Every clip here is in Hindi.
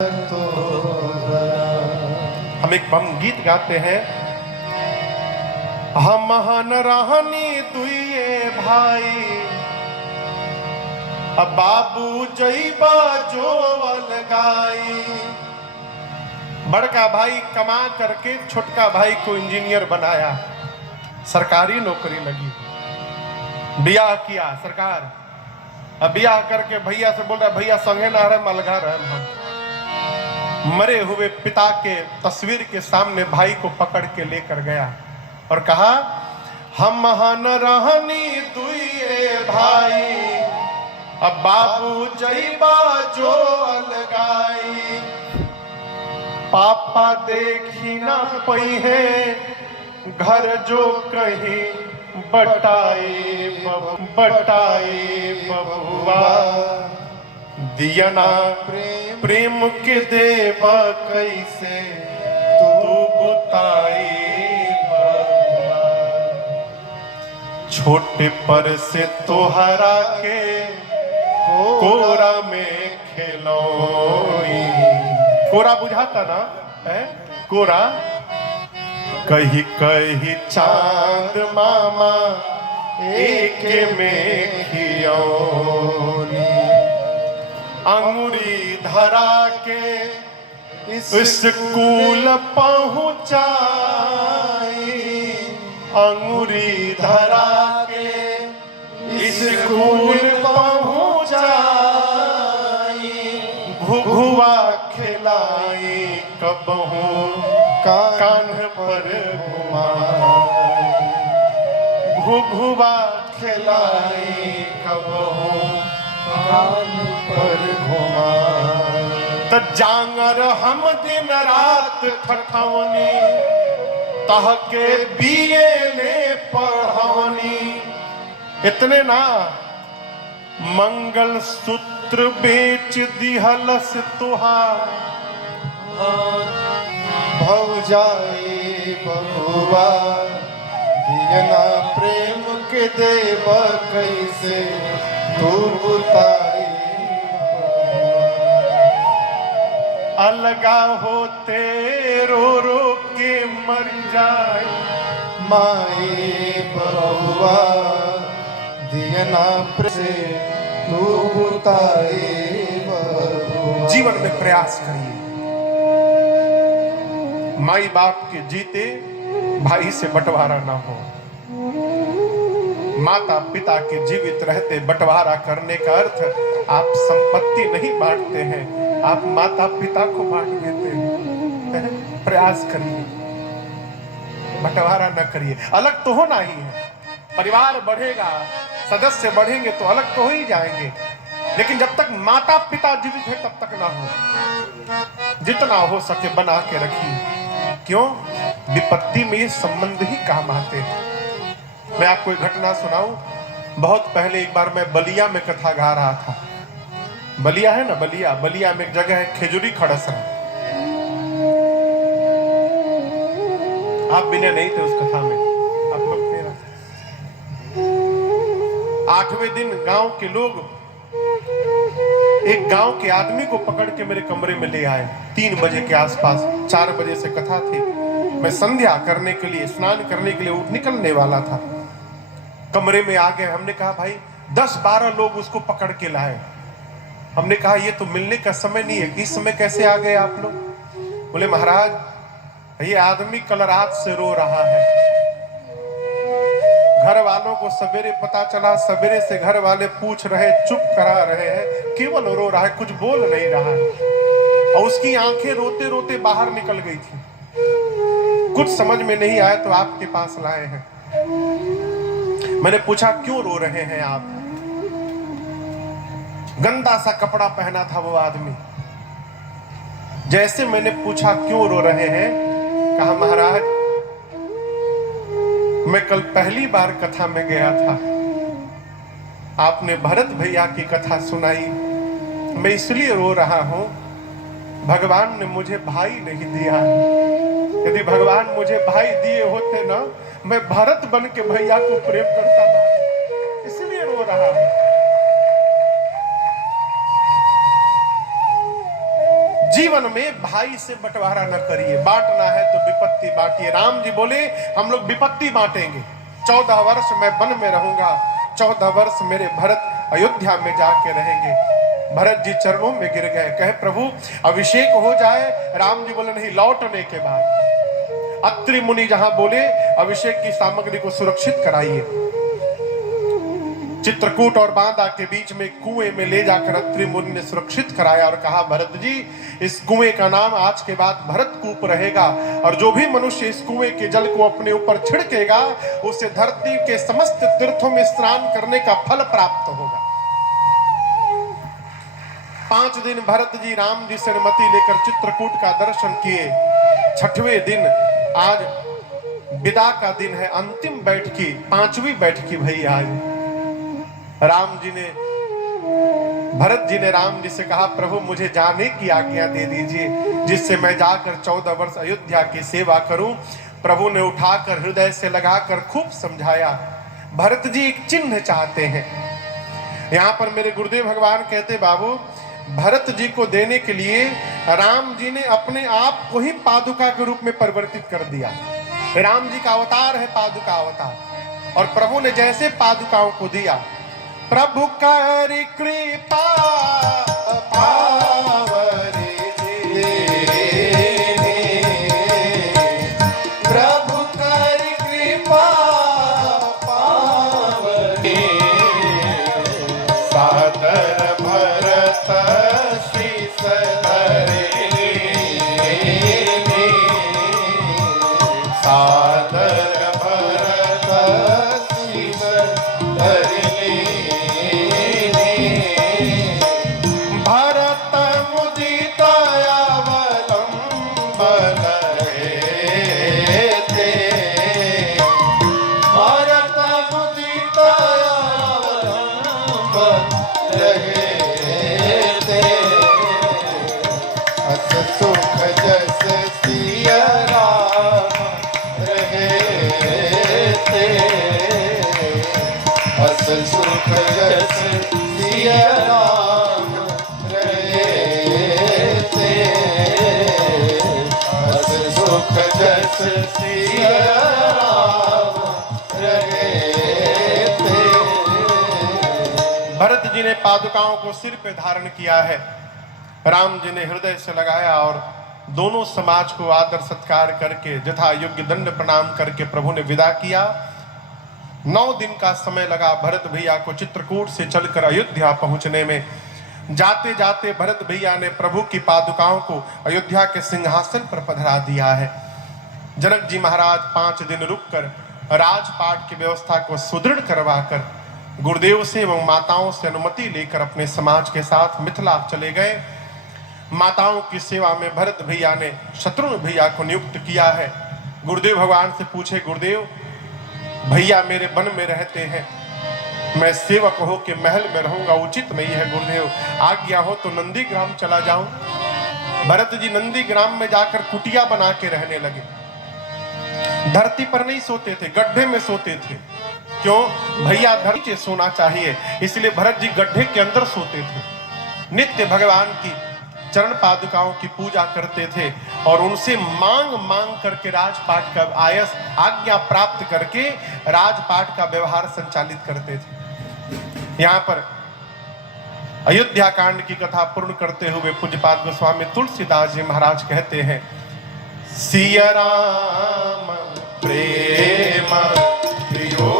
हम एक गीत गाते हैं। हम महान रहनी दुए भाई, अब बाबू जईबा जो अलगाई। बड़का भाई कमा करके छोटका भाई को इंजीनियर बनाया, सरकारी नौकरी लगी, ब्याह किया सरकार। अब ब्याह करके भैया से बोल रहा, भैया संगे ना रहे अलगा रहे हम। मरे हुए पिता के तस्वीर के सामने भाई को पकड़ के लेकर गया और कहा, हम महान रहनी दुए भाई, अब बाबू जईबा जो अलगाई। पापा देखी ना पई है घर जो कहीं बटाए बबुआ। दियना प्रेम के देवा कैसे तू बुताई बबुआ। छोटे पर से तोहरा के कोरा में खेलोई। कोरा बुझाता ना है, कोरा कही कही चांद मामा एक में खियोनी। अंगुरी धरा के स्कूल पहुंचाई, अंगुरी धरा के स्कूल पहुंचाई। घुघुआ खिलाई कबहू कान पर घुमाई। घुघुआ खिलाई कबहू कान पर घुमाई। त जांगर हम दिन रात ठठवनी, तहके बीए ले पढ़वनी। इतने ना, मंगल सूत्र बेच दिहलस तुहार भौजाई बबुआ। दियना प्रेम के देव कैसे तू बुताई। अलगा होते रो रो के मर जाए माई बबुआ। दियना से तू बुताई बबुआ। जीवन में प्रयास करिए, माई बाप के जीते भाई से बंटवारा ना हो। माता पिता के जीवित रहते बंटवारा करने का अर्थ आप संपत्ति नहीं बांटते हैं, आप माता पिता को बांट देते हैं। प्रयास करिए, बंटवारा न करिए। अलग तो होना ही है, परिवार बढ़ेगा, सदस्य बढ़ेंगे तो अलग तो हो ही जाएंगे, लेकिन जब तक माता पिता जीवित है तब तक ना हो। जितना हो सके बना के रखिए। क्यों? विपत्ति में ये संबंध ही काम आते हैं। मैं आपको एक घटना सुनाऊं। बहुत पहले एक बार मैं बलिया में कथा गा रहा था। बलिया है ना, बलिया, बलिया में एक जगह है खेजूरी खड़सरा। आप बिना नहीं थे उस कथा में, आप लोग थे ना। 8वें दिन गांव के लोग एक गांव के आदमी को पकड़ के मेरे कमरे में ले आए। 3 बजे के आसपास, 4 बजे से कथा थी। मैं संध्या करने के लिए, स्नान करने के लिए निकलने वाला था। कमरे में आ गए। हमने कहा भाई 10-12 लोग उसको पकड़ के लाए। हमने कहा ये तो मिलने का समय नहीं है, इस समय कैसे आ गए आप लोग? बोले महाराज ये आदमी कल रात से रो रहा है। घर वालों को सवेरे पता चला, सवेरे से घर वाले पूछ रहे, चुप करा रहे हैं, केवल रो रहा है, कुछ बोल नहीं रहा है। और उसकी आंखें रोते रोते बाहर निकल गई थी। कुछ समझ में नहीं आया तो आपके पास लाए हैं। मैंने पूछा क्यों रो रहे हैं आप? गंदा सा कपड़ा पहना था वो आदमी। जैसे मैंने पूछा क्यों रो रहे हैं, कहा महाराज मैं कल पहली बार कथा में गया था, आपने भरत भैया की कथा सुनाई, मैं इसलिए रो रहा हूं। भगवान ने मुझे भाई नहीं दिया। यदि भगवान मुझे भाई दिए होते ना, मैं भरत बन के भैया को प्रेम करता था, इसलिए रो रहा हूं। जीवन जीवन में भाई से बंटवारा न करिए, बांटना है तो विपत्ति बांटिए। राम जी बोले हम लोग विपत्ति बांटेंगे। 14 वर्ष मैं वन में रहूंगा, 14 वर्ष मेरे भरत अयोध्या में जाके रहेंगे। भरत जी चरणों में गिर गए, कहे प्रभु अभिषेक हो जाए। राम जी बोले नहीं, लौटने के बाद। अत्रि मुनि जहां बोले अभिषेक की सामग्री को सुरक्षित कराइए। चित्रकूट और बांदा के बीच में कुएं में ले जाकर अत्रि मुनि ने सुरक्षित कराया और कहा भरत जी इस कुएं का नाम आज के बाद भरत कूप रहेगा, और जो भी मनुष्य इस कुएं के जल को अपने ऊपर छिड़केगा उसे धरती के समस्त तीर्थों में स्नान करने का फल प्राप्त होगा। 5 दिन भरत जी राम जी से अनुमति लेकर चित्रकूट का दर्शन किए। 6वें दिन आज विदा का दिन है, अंतिम बैठकी, 5वीं बैठकी भई आज। राम जी ने भरत जी ने राम जी से कहा प्रभु मुझे जाने की आज्ञा दे दीजिए, जिससे मैं जाकर 14 वर्ष अयोध्या की सेवा करूं। प्रभु ने उठाकर हृदय से लगाकर खूब समझाया। भरत जी एक चिन्ह चाहते हैं। यहां पर मेरे गुरुदेव भगवान कहते बाबू भरत जी को देने के लिए राम जी ने अपने आप को ही पादुका के रूप में परिवर्तित कर दिया। राम जी का अवतार है पादुका अवतार, और प्रभु ने जैसे पादुकाओं को दिया, प्रभु कर कृपा पावरे प्रभु कर कृपा पावरे सादर भरत शीस धरे सादर भरत शीस धरे भरत जी ने पादुकाओं को सिर पे धारण किया है। राम जी ने हृदय से लगाया और दोनों समाज को आदर सत्कार करके यथा योग्य दंड प्रणाम करके प्रभु ने विदा किया। 9 दिन का समय लगा भरत भैया को चित्रकूट से चलकर अयोध्या पहुंचने में। जाते जाते भरत भैया ने प्रभु की पादुकाओं को अयोध्या के सिंहासन पर पधरा दिया है। जनक जी महाराज 5 दिन रुककर राजपाट की व्यवस्था को सुदृढ़ करवाकर गुरुदेव से एवं माताओं से अनुमति लेकर अपने समाज के साथ मिथिला चले गए। माताओं की सेवा में भरत भैया ने शत्रुघ्न भैया को नियुक्त किया है। गुरुदेव भगवान से पूछे गुरुदेव भैया मेरे वन में रहते हैं, मैं सेवक हो के महल में रहूंगा उचित नहीं है गुरुदेव, आज्ञा हो तो नंदीग्राम चला जाऊं। भरत जी नंदीग्राम में जाकर कुटिया बना के रहने लगे। धरती पर नहीं सोते थे, गड्ढे में सोते थे। क्यों? भैया धरती से सोना चाहिए, इसलिए भरत जी गड्ढे के अंदर सोते थे। नित्य भगवान की चरण पादुकाओं की पूजा करते थे और उनसे मांग मांग करके राजपाट का आयस आज्ञा प्राप्त करके राजपाट का व्यवहार संचालित करते थे। यहाँ पर अयोध्या कांड की कथा पूर्ण करते हुए पूज्यपाद गोस्वामी तुलसीदास जी महाराज कहते हैं, सिया राम प्रेम प्रियो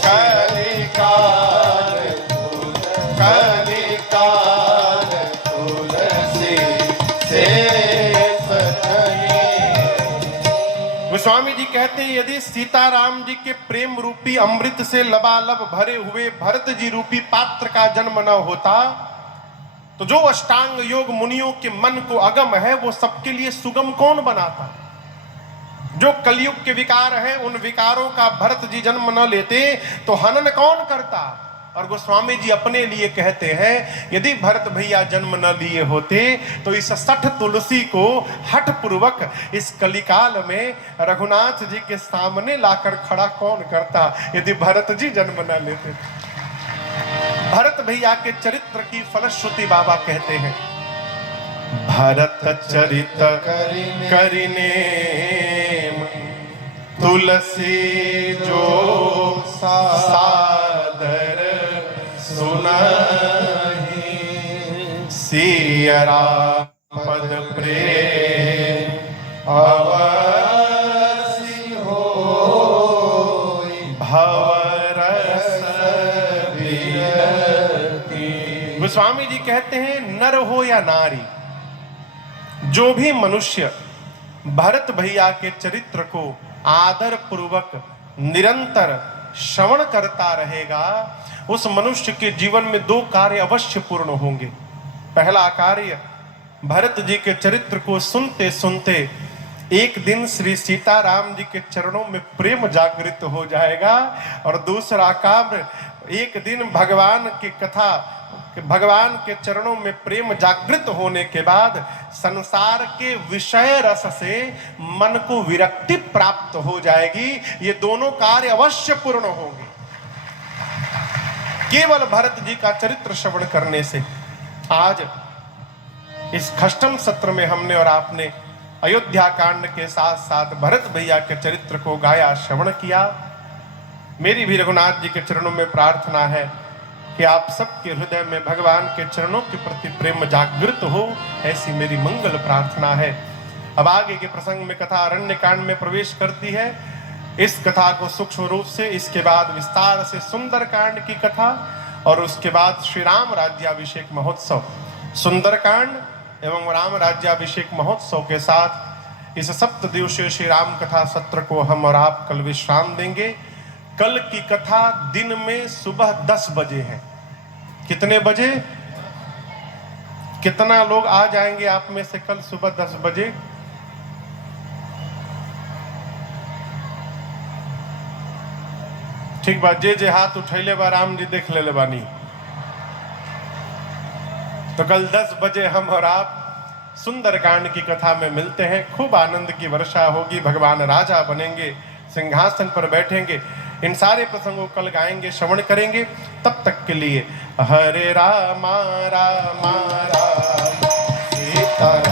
कलिकाल कलिकाल तुलसी से गोस्वामी जी कहते हैं यदि सीताराम जी के प्रेम रूपी अमृत से लबालब भरे हुए भरत जी रूपी पात्र का जन्म न होता तो जो अष्टांग योग मुनियों के मन को अगम है वो सबके लिए सुगम कौन बनाता। जो कलयुग के विकार हैं उन विकारों का भरत जी जन्म न लेते तो हनन कौन करता। और गोस्वामी जी अपने लिए कहते हैं यदि भरत भैया जन्म न लिए होते तो इस 60 तुलसी को हठ पूर्वक इस कलिकाल में रघुनाथ जी के सामने लाकर खड़ा कौन करता यदि भरत जी जन्म न लेते। भरत भैया के चरित्र की फलश्रुति बाबा कहते हैं भरत चरित करिने तुलसी जो सादर सुनहि सिया राम पद प्रेम अवसि होई भवरस विरति। गोस्वामी जी कहते हैं नर हो या नारी जो भी मनुष्य भरत भैया के चरित्र को आदर पूर्वक निरंतर श्रवण करता रहेगा उस मनुष्य के जीवन में 2 कार्य अवश्य पूर्ण होंगे। पहला कार्य भरत जी के चरित्र को सुनते सुनते एक दिन श्री सीताराम जी के चरणों में प्रेम जागृत हो जाएगा और दूसरा कार्य एक दिन भगवान की कथा भगवान के चरणों में प्रेम जागृत होने के बाद संसार के विषय रस से मन को विरक्ति प्राप्त हो जाएगी। ये दोनों कार्य अवश्य पूर्ण होंगे केवल भरत जी का चरित्र श्रवण करने से। आज इस खष्टम सत्र में हमने और आपने अयोध्या कांड के साथ साथ भरत भैया के चरित्र को गाया श्रवण किया। मेरी भी रघुनाथ जी के चरणों में प्रार्थना है कि आप सबके हृदय में भगवान के चरणों के प्रति प्रेम जागृत हो, ऐसी मेरी मंगल प्रार्थना है। अब आगे के प्रसंग में कथा अरण्य कांड में प्रवेश करती है। इस कथा को सूक्ष्म रूप से इसके बाद विस्तार से सुंदर कांड की कथा और उसके बाद श्री राम राज्याभिषेक महोत्सव। सुंदर कांड एवं राम राज्याभिषेक महोत्सव के साथ इस 7 दिवसीय श्री राम कथा सत्र को हम और आप कल विश्राम देंगे। कल की कथा दिन में सुबह 10 बजे है। कितने बजे? कितना लोग आ जाएंगे आप में से कल सुबह 10 बजे? ठीक बात। जे हाथ उठैले बा राम जी देख ले बानी। तो कल 10 बजे हम और आप सुंदरकांड की कथा में मिलते हैं। खूब आनंद की वर्षा होगी, भगवान राजा बनेंगे, सिंहासन पर बैठेंगे। इन सारे प्रसंगों कल गाएंगे, श्रवण करेंगे। तब तक के लिए हरे रामा रामा राम सीता